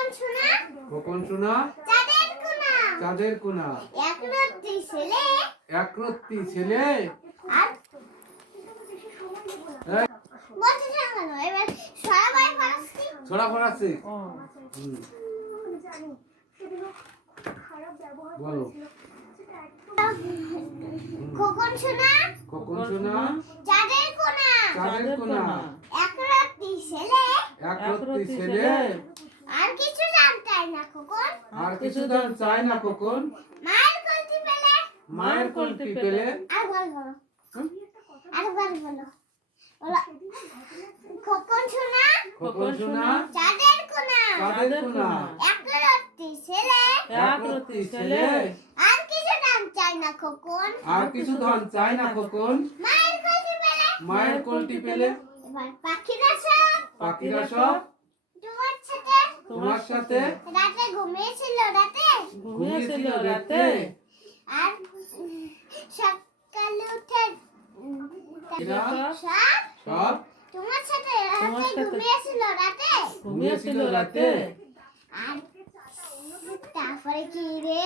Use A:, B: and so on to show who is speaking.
A: খোকন
B: সোনা
A: চাঁদের কোনা।
B: চাঁদের কোনা।
A: এক রত্তি ছেলে।
B: একরত্তি ছেলে?
A: আর বলতে থাকানো এবার সবাই ফারাস্তি
B: ছড়া পড়াচ্ছে বলো।
A: খোকন শোনা?
B: খোকন সোনা
A: চাঁদের কোনা।
B: চাঁদের কোনা।
A: এক ছেলে।
B: একরত্তি ছেলে।
A: আর কিছু জানতাই না খোকন?
B: আর কিছু দান চায় না খোকন?
A: মায়ের কলতি পেলে?
B: মায়ের কলটি পেলে?
A: আর বল বলো। আর বল বলো। বলো। খোকন শোনা?
B: খোকন সোনা
A: চাঁদের কোনা?
B: চাঁদের কোনা।
A: এক ছেলে?
B: একরত্তি ছেলে?
A: আর কিছু দাম চাই না খোকন?
B: আর কিছু ধন চায় না খোকন?
A: মায়ের কলতি পেলে?
B: মায়ের কলটি পেলে?
A: এবার পাখিরা সব।
B: পাখিরা সব?
A: তোমার সাথে রাতে ঘুমিয়েছিল রাতে?
C: ঘুমিয়েছিল রাতে।
A: আর সকালে উঠে সব?
B: সব?
A: তোমার সাথে রাতে
C: সাথে-
A: ঘুমিয়েছিল রাতে?
C: ঘুমিয়েছিল রাতে।
A: আর তারপরে কি রে?